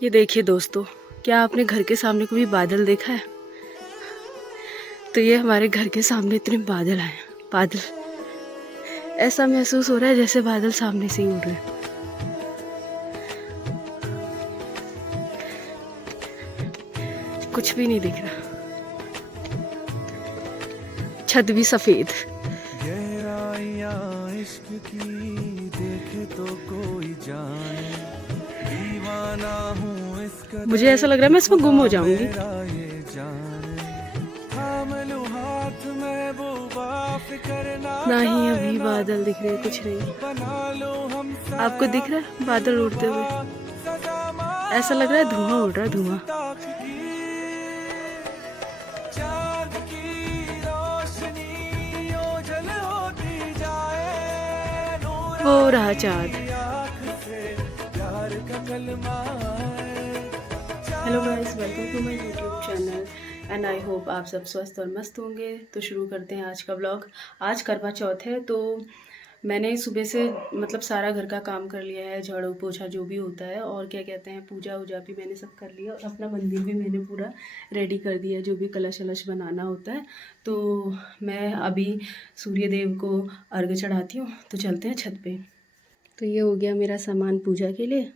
ये देखिए दोस्तों, क्या आपने घर के सामने कभी बादल देखा है? तो ये हमारे घर के सामने इतने बादल आए हैं। बादल ऐसा महसूस हो रहा है जैसे बादल सामने से ही उड़ रहे हैं। कुछ भी नहीं दिख रहा, छत भी सफेद। इश्क की देखे तो कोई जाने, दीवाना हूँ इसका। मुझे ऐसा लग रहा है मैं इसमें गुम हो जाऊंगी। ना ही अभी बादल दिख रहे, कुछ नहीं। आपको दिख रहा है बादल उड़ते हुए? ऐसा लग रहा है धुआं उड़ रहा है, धुआं। वो रहा चाँद। Hello guys, welcome to my YouTube channel and I hope आप सब स्वस्थ और मस्त होंगे। तो शुरू करते हैं आज का ब्लॉग। आज करवा चौथ है, तो मैंने सुबह से मतलब सारा घर का काम कर लिया है, झाड़ू पोछा जो भी होता है, और क्या कहते हैं पूजा वूजा भी मैंने सब कर लिया, और अपना मंदिर भी मैंने पूरा रेडी कर दिया, जो भी कलश वलश बनाना होता है। तो मैं अभी सूर्य देव को अर्घ्य चढ़ाती हूँ, तो चलते हैं छत पे। तो ये हो गया मेरा सामान पूजा के लिए,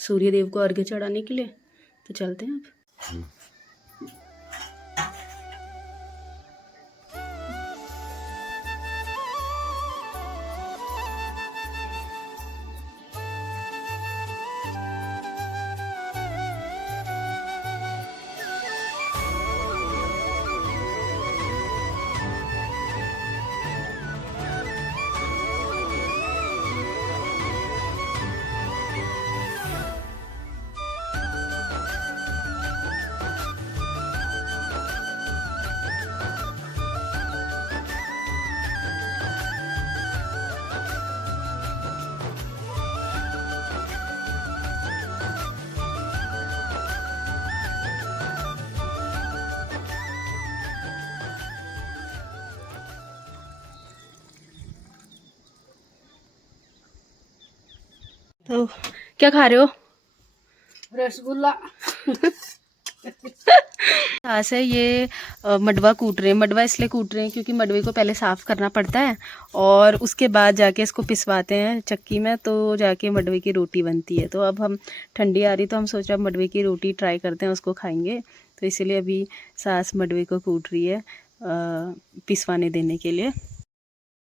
सूर्य देव को अर्घ्य चढ़ाने के लिए। तो चलते हैं अब। तो क्या खा रहे हो? रसगुल्ला। सास है ये मडवा कूट रहे हैं। मडवा इसलिए कूट रहे हैं क्योंकि मडवे को पहले साफ़ करना पड़ता है और उसके बाद जाके इसको पिसवाते हैं चक्की में, तो जाके मडवे की रोटी बनती है। तो अब हम ठंडी आ रही तो हम सोच रहे हैं मडवे की रोटी ट्राई करते हैं, उसको खाएंगे। तो इसीलिए अभी सास मडवे को कूट रही है पिसवाने देने के लिए।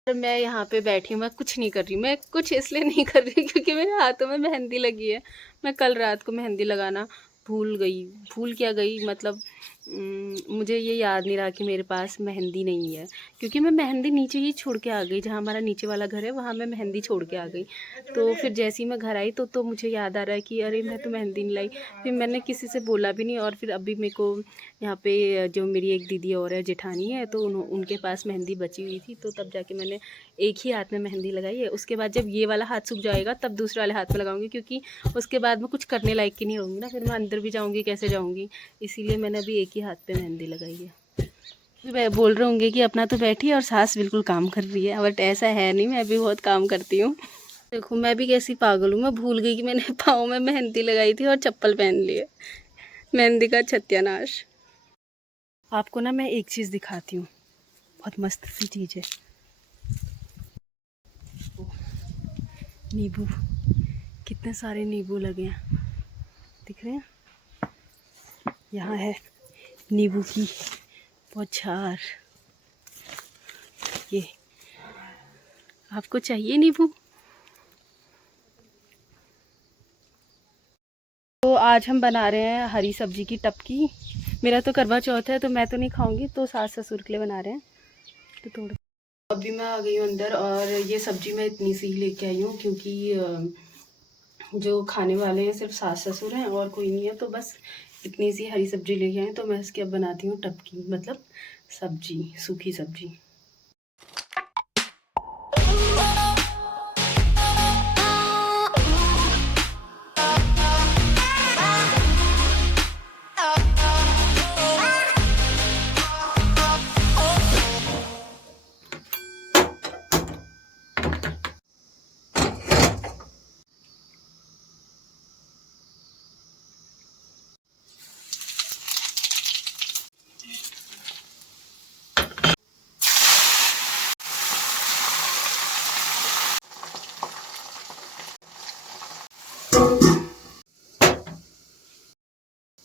मैं यहाँ पे बैठी हूँ, मैं कुछ नहीं कर रही। मैं कुछ इसलिए नहीं कर रही क्योंकि मेरे हाथों में मेहंदी लगी है। मैं कल रात को मेहंदी लगाना भूल गई। भूल क्या गई मतलब मुझे ये याद नहीं रहा कि मेरे पास मेहंदी नहीं है, क्योंकि मैं मेहंदी नीचे ही छोड़ के आ गई। जहाँ हमारा नीचे वाला घर है वहाँ मैं मेहंदी छोड़ के आ गई। तो फिर जैसे ही मैं घर आई तो मुझे याद आ रहा है कि अरे मैं तो मेहंदी नहीं लाई। फिर मैंने किसी से बोला भी नहीं, और फिर अभी मेरे को यहाँ पे जो मेरी एक दीदी और है, जेठानी है, तो उनके पास मेहंदी बची हुई थी, तो तब जाके मैंने एक ही हाथ में मेहंदी लगाई है। उसके बाद जब ये वाला हाथ सूख जाएगा तब दूसरे वाले हाथ में लगाऊंगी, क्योंकि उसके बाद मैं कुछ करने लायक की नहीं रहूँगी ना, फिर मैं अंदर भी जाऊँगी कैसे जाऊँगी। इसीलिए मैंने अभी एक ही हाथ पे मेहंदी लगाई है। वे बोल रहे होंगे कि अपना तो बैठी है और सास बिल्कुल काम कर रही है, बट ऐसा है नहीं, मैं भी बहुत काम करती हूँ। देखो मैं भी कैसी पागल हूँ, मैं भूल गई कि मैंने पाँव में मेहंदी लगाई थी और चप्पल पहन ली है। मेहंदी का सत्यानाश। आपको ना मैं एक चीज़ दिखाती हूँ, बहुत मस्त सी चीज़ है। नींबू, कितने सारे नींबू लगे हैं, दिख रहे हैं? यहाँ है नींबू की बौछार। ये आपको चाहिए नींबू? तो आज हम बना रहे हैं हरी सब्जी की टपकी। मेरा तो करवा चौथ है तो मैं तो नहीं खाऊंगी, तो सास ससुर के लिए बना रहे हैं। तो थोड़ा अभी मैं आ गई हूँ अंदर, और ये सब्जी मैं इतनी सी ही लेके आई हूँ क्योंकि जो खाने वाले हैं सिर्फ सास ससुर हैं और कोई नहीं है, तो बस इतनी सी हरी सब्जी लेके आए। तो मैं इसकी अब बनाती हूँ टपकी, मतलब सब्जी, सूखी सब्जी।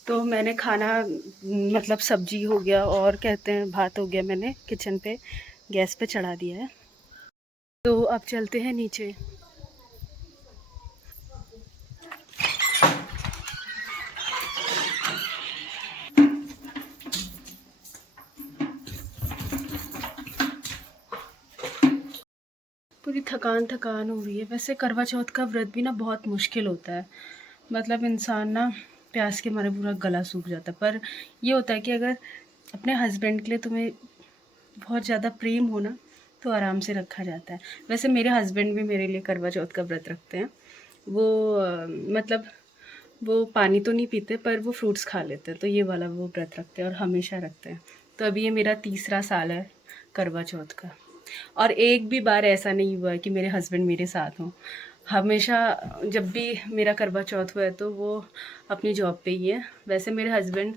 तो मैंने खाना मतलब सब्जी हो गया और कहते हैं भात हो गया, मैंने किचन पे गैस पे चढ़ा दिया है। तो अब चलते हैं नीचे। पूरी थकान थकान हो रही है। वैसे करवा चौथ का व्रत भी ना बहुत मुश्किल होता है, मतलब इंसान ना प्यास के मारे पूरा गला सूख जाता है। पर ये होता है कि अगर अपने हस्बैंड के लिए तुम्हें बहुत ज़्यादा प्रेम हो ना तो आराम से रखा जाता है। वैसे मेरे हस्बैंड भी मेरे लिए करवा चौथ का व्रत रखते हैं। वो मतलब वो पानी तो नहीं पीते पर वो फ्रूट्स खा लेते हैं, तो ये वाला वो व्रत रखते हैं और हमेशा रखते हैं। तो अभी ये मेरा तीसरा साल है करवा चौथ का, और एक भी बार ऐसा नहीं हुआ है कि मेरे हस्बैंड मेरे साथ हों। हमेशा जब भी मेरा करवा चौथ हुआ है तो वो अपनी जॉब पे ही है। वैसे मेरे हस्बैंड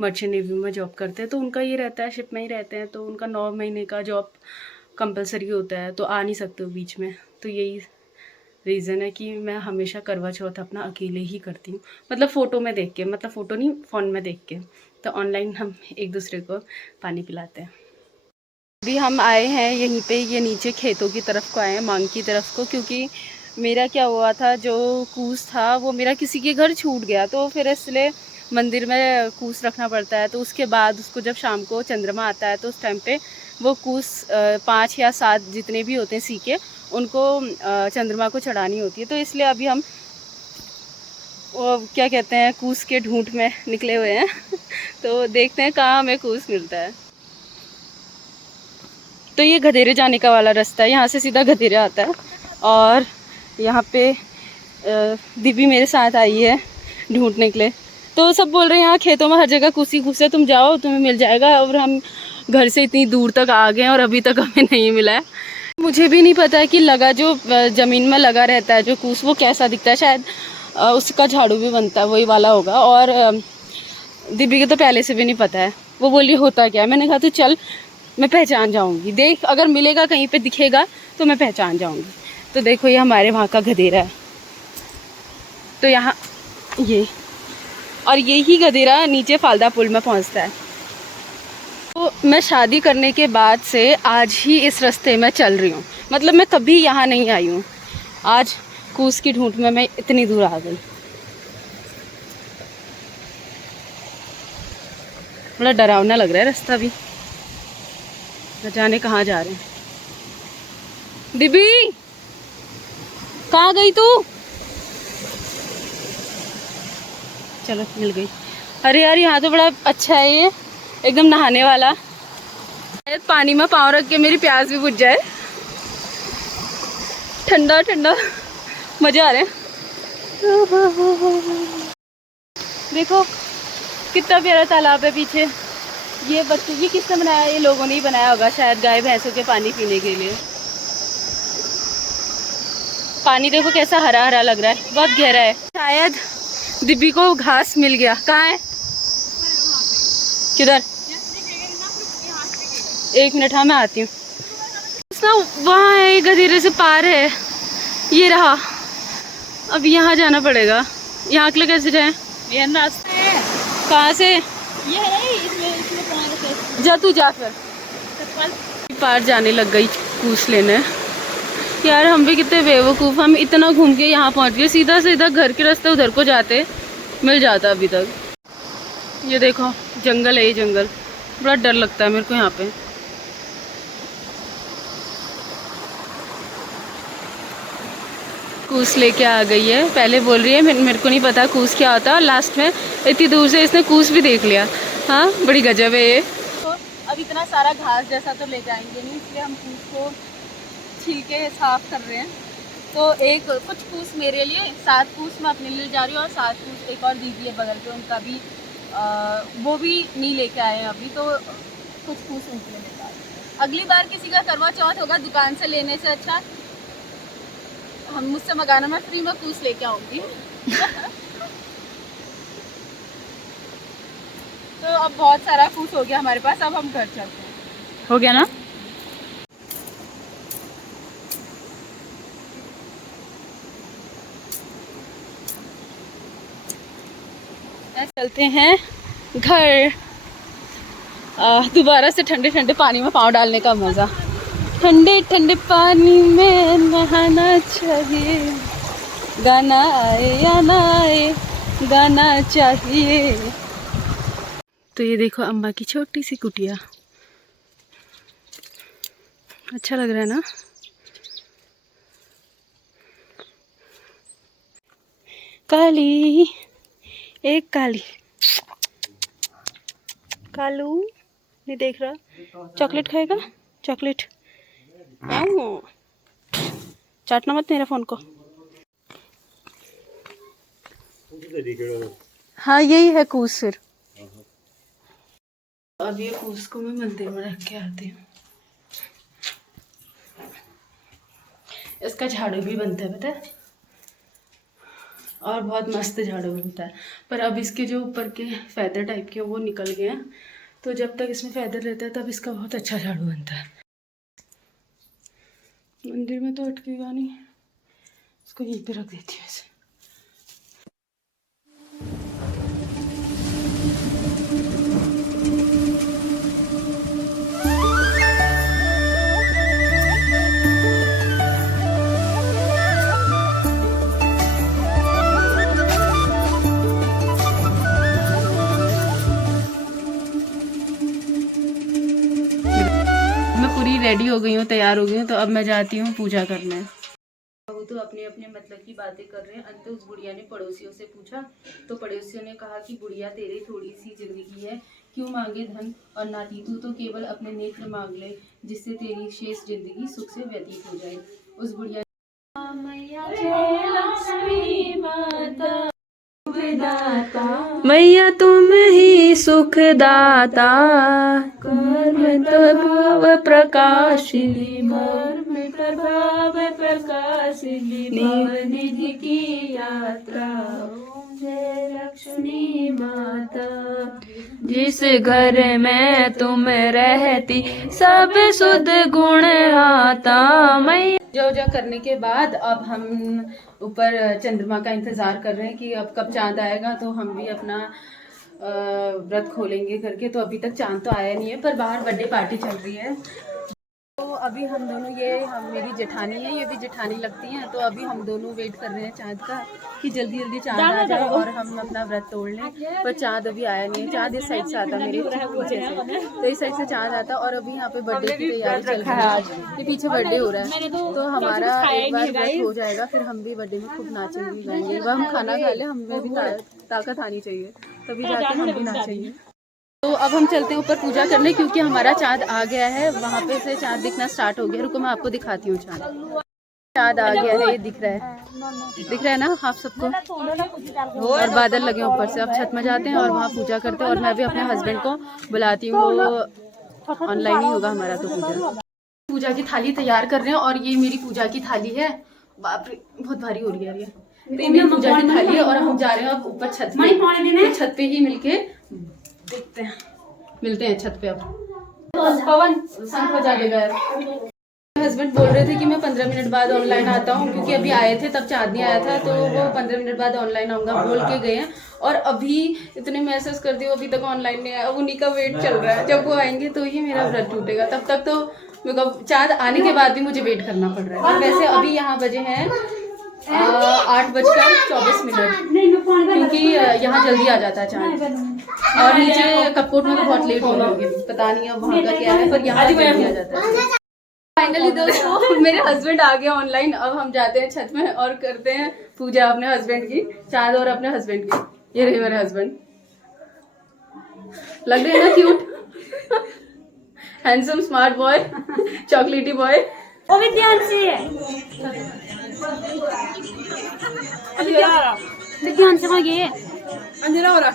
मर्चेंट नेवी में जॉब करते हैं, तो उनका ये रहता है, शिप में ही रहते हैं, तो उनका 9 महीने का जॉब कंपलसरी होता है, तो आ नहीं सकते वो बीच में। तो यही रीज़न है कि मैं हमेशा करवा चौथ अपना अकेले ही करती हूँ, मतलब फ़ोटो में देख के, मतलब फ़ोटो नहीं, फ़ोन में देख के। तो ऑनलाइन हम एक दूसरे को पानी पिलाते हैं। अभी हम आए हैं यहीं पे, ये नीचे खेतों की तरफ को आए हैं, मांग की तरफ को, क्योंकि मेरा क्या हुआ था, जो कूस था वो मेरा किसी के घर छूट गया, तो फिर इसलिए मंदिर में कूस रखना पड़ता है। तो उसके बाद उसको जब शाम को चंद्रमा आता है तो उस टाइम पे वो कूस 5 या 7 जितने भी होते हैं सीके, उनको चंद्रमा को चढ़ानी होती है। तो इसलिए अभी हम वो क्या कहते हैं, कूस के ढूंढ में निकले हुए हैं तो देखते हैं कहाँ हमें कूस मिलता है। तो ये गधेरे जाने का वाला रास्ता है, यहाँ से सीधा गधेरे आता है। और यहाँ पे दीदी मेरे साथ आई है ढूंढने के लिए। तो सब बोल रहे हैं यहाँ खेतों में हर जगह कुसी घुस है, तुम जाओ तुम्हें मिल जाएगा। और हम घर से इतनी दूर तक आ गए हैं और अभी तक हमें नहीं मिला है। मुझे भी नहीं पता है कि लगा जो ज़मीन में लगा रहता है जो कूस, वो कैसा दिखता है। शायद उसका झाड़ू भी बनता है, वही वाला होगा। और दीदी को तो पहले से भी नहीं पता है। वो बोली होता क्या है, मैंने कहा तो चल मैं पहचान जाऊंगी, देख अगर मिलेगा कहीं पे दिखेगा तो मैं पहचान जाऊंगी। तो देखो ये हमारे वहाँ का गधेरा है। तो यहाँ ये, और यही गधेरा नीचे फालदा पुल में पहुँचता है। तो मैं शादी करने के बाद से आज ही इस रास्ते में चल रही हूँ, मतलब मैं कभी यहाँ नहीं आई हूँ। आज कूस की ढूंढ में मैं इतनी दूर आ गई। बड़ा डरावना लग रहा है रास्ता भी, न जाने कहाँ जा रहे हैं। दीदी कहाँ गई तू? चलो मिल गई। अरे यार यहाँ तो बड़ा अच्छा है, ये एकदम नहाने वाला। पानी में पाँव रख के मेरी प्यास भी बुझ जाए, ठंडा ठंडा मजे आ रहे हैं। देखो कितना प्यारा तालाब है पीछे। ये बच्चे, ये किसने बनाया? ये लोगों ने ही बनाया होगा शायद, गाय भैंसों के पानी पीने के लिए। पानी देखो कैसा हरा हरा लग रहा है, बहुत गहरा है। शायद दिब्बी को घास मिल गया। कहाँ है? किधर? एक मिनट, हाँ मैं आती हूँ। वहाँ है, गधेरे से पार है, ये रहा। अब यहाँ जाना पड़ेगा। यहाँ के लिए कैसे जाए? ये रास्ता है। कहाँ से? ये है, इसमें जा, तू जा फिर। पार जाने लग गई कूस लेने। यार हम भी कितने बेवकूफ़, हम इतना घूम के यहाँ पहुँच गए। सीधा सीधा घर के रास्ते उधर को जाते मिल जाता अभी तक। ये देखो जंगल है, ये जंगल बड़ा डर लगता है मेरे को यहाँ पे। कूस लेके आ गई है, पहले बोल रही है मेरे को नहीं पता कूस क्या होता, और लास्ट में इतनी दूर से इसने कूस भी देख लिया। हाँ बड़ी गजब है ये। तो अब इतना सारा घास जैसा तो ले जाएंगे नहीं, इसलिए हम कूस को छील के साफ कर रहे हैं। तो एक कुछ कूस मेरे लिए, 7 कूस मैं अपने लिए जा रही हूँ, और 7 कूस एक और दीदी है बगल पे, उनका भी वो भी नहीं लेके आए हैं अभी, तो कुछ कूस उनके लिए लेकर आए। अगली बार किसी का करवा चौथ होगा, दुकान से लेने से अच्छा हम मुझसे मंगाना, मैं फ्री में कूस लेके आऊँगी। तो अब बहुत सारा कूस हो गया हमारे पास, अब हम घर चलते हैं। हो गया ना? चलते हैं घर। दोबारा से ठंडे ठंडे पानी में पाँव डालने का मज़ा। ठंडे ठंडे पानी में नहाना चाहिए, गाना आए या ना आए, गाना चाहिए। तो ये देखो अम्मा की छोटी सी कुटिया, अच्छा लग रहा है ना। काली एक काली, कालू नहीं देख रहा। चॉकलेट खाएगा? चॉकलेट चाटना मत मेरे फोन को। हाँ यही है कूस। फिर अब ये कूस को मैं मंदिर में रख के आती हूँ। इसका झाड़ू भी बनता है पता है, और बहुत मस्त झाड़ू बनता है। पर अब इसके जो ऊपर के फैदर टाइप के वो निकल गए हैं, तो जब तक इसमें फैदर रहता है तब इसका बहुत अच्छा झाड़ू बनता है। मंदिर में तो अटकेगा नहीं, इसको यहीं पे रख देती हूँ ऐसे। पूरी रेडी हो गई हूँ, तैयार हो गई हूँ, तो अब मैं जाती हूँ पूजा करने। वो तो अपने अपने मतलब की बातें कर रहे हैं। अंत उस बुढ़िया ने पड़ोसियों से पूछा, तो पड़ोसियों ने कहा कि बुढ़िया तेरी थोड़ी सी जिंदगी है, क्यों मांगे धन और नाती, तू तो केवल अपने नेत्र मांग ले, जिससे तेरी शेष जिंदगी सुख से व्यतीत हो जाए। उस बुढ़िया मैया तुम ही सुखदाता, कर्म प्रभाव प्रकाशिनी, में प्रभाव प्रकाशिनी, निधि की यात्रा, जय लक्ष्मी माता। जिस घर में तुम रहती सब सुध गुण आता। मैया जो करने के बाद अब हम ऊपर चंद्रमा का इंतज़ार कर रहे हैं कि अब कब चांद आएगा, तो हम भी अपना व्रत खोलेंगे करके। तो अभी तक चांद तो आया नहीं है, पर बाहर बर्थडे पार्टी चल रही है। तो अभी हम दोनों, हम मेरी जेठानी है, ये भी जेठानी लगती हैं, तो अभी हम दोनों वेट कर रहे हैं चांद का कि जल्दी जल्दी चांद आ जाए और हम अपना व्रत तोड़ लें। पर चांद अभी आया नहीं है। चांद इस साइड से आता, मेरे पीछे से, तो इस साइड से चांद आता। और अभी यहाँ पे बर्थडे की तैयारी चल रही है, आज ये पीछे बर्थडे हो रहा है, तो हमारा एक बार व्रत हो जाएगा, फिर हम भी बर्थडे में खूब नाचेंगे गाएंगे। वह हम खाना खा ले, हमें भी ताकत आनी चाहिए, तभी जाके हम भी नाचेंगे। तो अब हम चलते हैं ऊपर पूजा करने, क्योंकि हमारा चांद आ गया है। वहाँ पे से चांद दिखना स्टार्ट हो गया। रुको मैं आपको दिखाती हूँ चांद। चांद आ गया है, ये दिख रहा है ना आप सबको, और बादल लगे ऊपर से। अब छत में जाते हैं और वहाँ पूजा करते हैं, और मैं भी अपने हस्बैंड को बुलाती हूँ, वो ऑनलाइन ही होगा हमारा। तो पूजा की थाली तैयार कर रहे हैं, और ये मेरी पूजा की थाली है। बाप रे बहुत भारी हो रही है ये। तो मेरी पूजा की थाली है, और हम जा रहे हैं अब ऊपर छत पे। तो छत पे ही देखते हैं, मिलते हैं छत पे। अब पवन शंख बजा देगा यार। हस्बैंड बोल रहे थे कि मैं 15 मिनट बाद ऑनलाइन आता हूँ, क्योंकि अभी आए थे तब चांद नहीं आया था, तो वो 15 मिनट बाद ऑनलाइन आऊँगा बोल के गए हैं। और अभी इतने मैसेज कर दिए, अभी तक ऑनलाइन नहीं आया। अब उन्हीं का वेट चल रहा है, जब वो आएंगे तो ही मेरा व्रत टूटेगा। तब तक तो मेरे को चांद आने के बाद भी मुझे वेट करना पड़ रहा है। वैसे अभी यहाँ बजे हैं 8:24, क्योंकि यहाँ जल्दी आ जाता है चांद। और नीचे कपकोट में तो बहुत लेट हो गए, पता नहीं अब वहाँ का क्या है, पर यहाँ जल्दी आ जाता है। फाइनली दोस्तों मेरे हस्बैंड आ गए ऑनलाइन। अब हम जाते हैं छत में और करते हैं पूजा अपने हस्बैंड की, चांद और अपने हस्बैंड की। ये रहे मेरे हस्बैंड, लग रहे हैं ना क्यूट, हैंडसम, स्मार्ट बॉय, चॉकलेटी बॉय। वो भी ध्यान से है, ध्यान से ये अंधेरा हो रहा।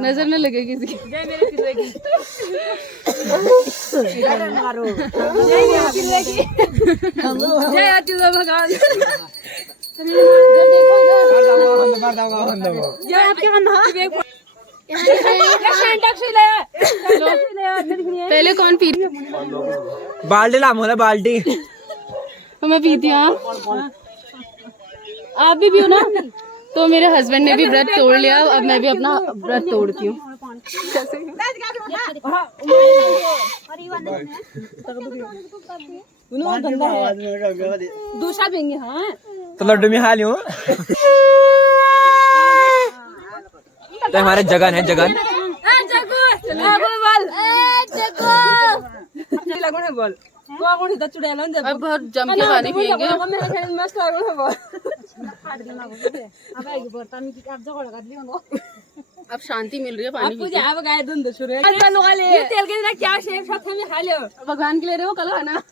नजर न लगे किसी की। पहले कौन पी? बाल्टी लाम हो बाल्टी। तो मैं पीती हूँ, आप भी पियो ना। तो मेरे हस्बैंड ने भी व्रत तोड़ लिया, अब मैं भी अपना व्रत तोड़ती हूँ। दूसरा पियेंगे। हाँ तो लड्डू में खा लियो। तो हमारे जगन है, जगन अब बहुत जम के पानी पियेंगे। अब शांति मिल रही है पानी पी के। भगवान के ले रहे हो कल खाना।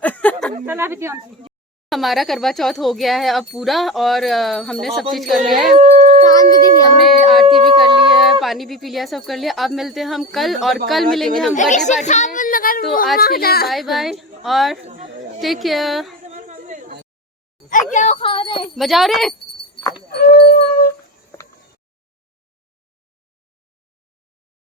हमारा करवा चौथ हो गया है अब पूरा, और हमने सब चीज कर लिया है। हमने आरती भी कर ली है, पानी भी पी लिया, सब कर लिया। अब मिलते हैं हम कल, और कल मिलेंगे हम बर्थडे पार्टी में। तो आज के लिए बाय बाय और टेक केयर। बजाओ रे।